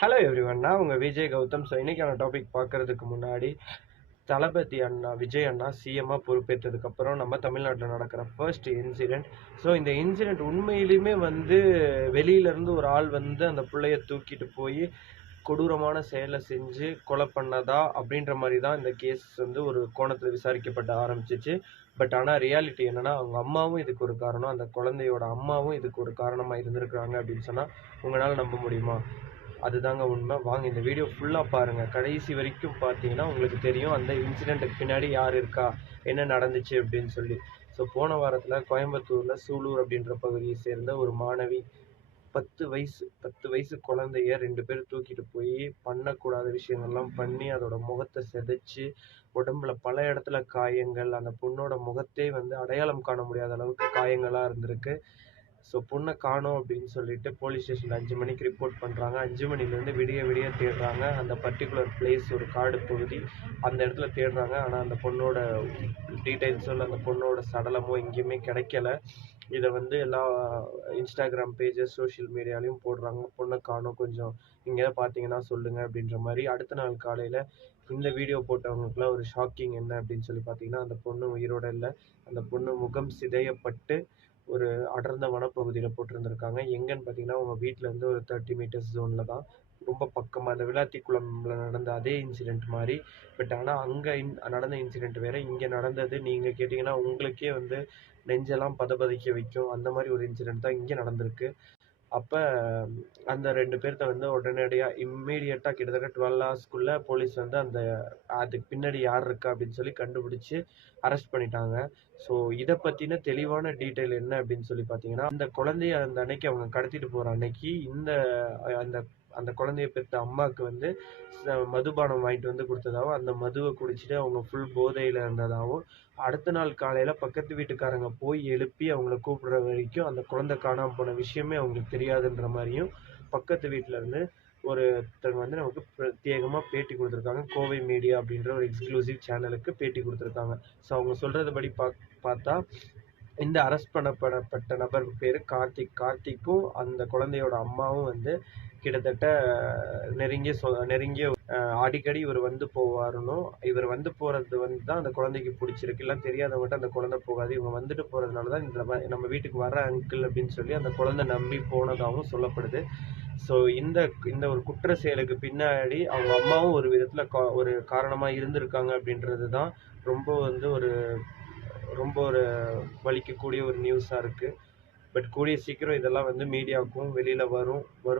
Hello everyone, நான் உங்கள் Vijay Gautham. So இன்றைக்கான டாபிக் பார்க்குறதுக்கு முன்னாடி தளபதி அண்ணா விஜய் அண்ணா சிஎம்மாக பொறுப்பேற்றதுக்கப்புறம் நம்ம தமிழ்நாட்டில் நடக்கிற ஃபர்ஸ்ட் இன்சிடெண்ட். ஸோ இந்த இன்சிடெண்ட் உண்மையிலுமே வெளியிலேருந்து ஒரு ஆள் அந்த பிள்ளைய தூக்கிட்டு போய் கொடூரமான செயலை செஞ்சு கொலை பண்ணதா அப்படின்ற மாதிரி தான் இந்த கேஸ் ஒரு கோணத்தில் விசாரிக்கப்பட ஆரம்பிச்சிச்சு. பட் ஆனால் ரியாலிட்டி என்னென்னா, அவங்க அம்மாவும் இதுக்கு ஒரு காரணம், அந்த குழந்தையோட அம்மாவும் இதுக்கு ஒரு காரணமாக இருந்திருக்கிறாங்க அப்படின்னு சொன்னால் உங்களால் நம்ப முடியுமா? அதுதாங்க உண்மை. வாங்க இந்த வீடியோ ஃபுல்லாக பாருங்கள். கடைசி வரைக்கும் பார்த்தீங்கன்னா உங்களுக்கு தெரியும் அந்த இன்சிடெண்ட்டுக்கு பின்னாடி யார் இருக்கா, என்ன நடந்துச்சு அப்படின்னு சொல்லி. ஸோ போன வாரத்தில் கோயம்புத்தூரில் சூலூர் அப்படின்ற பகுதியை சேர்ந்த ஒரு மாணவி 10 வயசு குழந்தைய 2 பேர் தூக்கிட்டு போய் பண்ணக்கூடாத விஷயங்கள்லாம் பண்ணி அதோட முகத்தை சிதைச்சு, உடம்புல பல இடத்துல காயங்கள், அந்த பொண்ணோட முகத்தே அடையாளம் காண முடியாத அளவுக்கு காயங்களாக இருந்திருக்கு. ஸோ பொண்ணை காணோம் அப்படின்னு சொல்லிட்டு போலீஸ் ஸ்டேஷனில் 5 மணிக்கு ரிப்போர்ட் பண்ணுறாங்க. 5 மணிலேருந்து விடிய விடிய தேடுறாங்க. அந்த பர்டிகுலர் பிளேஸ் ஒரு காடு பகுதி, அந்த இடத்துல தேடுறாங்க. ஆனால் அந்த பொண்ணோட டீட்டெயில்ஸோ இல்லை அந்த பொண்ணோட சடலமோ எங்கேயுமே கிடைக்கல. இதை எல்லா இன்ஸ்டாகிராம் பேஜஸ் சோஷியல் மீடியாலையும் போடுறாங்க, பொண்ணை காணோம், கொஞ்சம் நீங்கள் பார்த்தீங்கன்னா சொல்லுங்கள் அப்படின்ற மாதிரி. அடுத்த நாள் காலையில் இந்த வீடியோ போட்டவங்களுக்குலாம் ஒரு ஷாக்கிங் என்ன அப்படின்னு சொல்லி பார்த்தீங்கன்னா, அந்த பொண்ணு உயிரோட இல்லை. அந்த பொண்ணு முகம் சிதையப்பட்டு ஒரு அடர்ந்த வனப்பகுதியில் போட்டிருந்துருக்காங்க. எங்கன்னு பார்த்தீங்கன்னா, அவங்க வீட்டிலேருந்து ஒரு 30 மீட்டர்ஸ் ஜோனில் தான், ரொம்ப பக்கமாக அந்த விளாத்திக்குளம்ல நடந்த அதே இன்சிடெண்ட் மாதிரி. பட் ஆனால் அங்கே நடந்த இன்சிடெண்ட் வேறு, இங்கே நடந்தது நீங்கள் கேட்டிங்கன்னா உங்களுக்கே நெஞ்செல்லாம் பதபதைக்க வைக்கும். அந்த மாதிரி ஒரு இன்சிடெண்ட் தான் இங்கே நடந்திருக்கு. அப்போ அந்த 2 பேர்த்த உடனடியாக இம்மீடியட்டாக கிட்டத்தட்ட 12 ஹவர்ஸ்க்குள்ளே போலீஸ் அந்த அதுக்கு பின்னாடி யார் இருக்கா அப்படின்னு சொல்லி கண்டுபிடிச்சி அரெஸ்ட் பண்ணிட்டாங்க. ஸோ இதை பற்றின தெளிவான டீட்டெயில் என்ன அப்படின்னு சொல்லி பார்த்தீங்கன்னா, அந்த குழந்தைய அந்த அன்னைக்கு அவங்க கடத்திட்டு போகிற அன்னைக்கு அந்த அந்த குழந்தைய பெற்ற அம்மாவுக்கு மதுபானம் வாங்கிட்டு கொடுத்ததாகவும், அந்த மதுவை குடிச்சிட்டு அவங்க ஃபுல் போதையில் இருந்ததாகவும், அடுத்த நாள் காலையில் பக்கத்து வீட்டுக்காரங்க போய் எழுப்பி அவங்கள கூப்பிடுற வரைக்கும் அந்த குழந்தை காணாமல் போன விஷயமே அவங்களுக்கு தெரியாதுன்ற மாதிரியும் பக்கத்து வீட்டில் இருந்து ஒருத்தர் நமக்கு பிரத்யேகமாக பேட்டி கொடுத்துருக்காங்க. கோவை மீடியா அப்படின்ற ஒரு எக்ஸ்க்ளூசிவ் சேனலுக்கு பேட்டி கொடுத்துருக்காங்க. ஸோ அவங்க சொல்கிறதுபடி பார்த்தா இந்த அரெஸ்ட் பண்ணப்பட்ட நபர் பேர் கார்த்திக். கார்த்திக்கும் அந்த குழந்தையோட அம்மாவும் கிட்டத்தட்ட நெருங்கிய அடிக்கடி இவர் போவாருன்னும், இவர் போகிறது தான் அந்த குழந்தைக்கு பிடிச்சிருக்கு, எல்லாம் தெரியாதவங்ககிட்ட அந்த குழந்தை போகாது, இவங்க வந்துட்டு போகிறதுனால தான் நம்ம வீட்டுக்கு வர அங்கிள் அப்படின்னு சொல்லி அந்த குழந்தை நம்பி போனதாகவும் சொல்லப்படுது. ஸோ இந்த இந்த ஒரு குற்ற செயலுக்கு பின்னாடி அவங்க அம்மாவும் ஒரு விதத்தில் ஒரு காரணமாக இருந்திருக்காங்க அப்படின்றது தான் ரொம்ப ஒரு வலிக்கக்கூடிய ஒரு நியூஸாக இருக்குது. பட் கூடிய சீக்கிரம் இதெல்லாம் மீடியாவுக்கும் வெளியில் வரும்.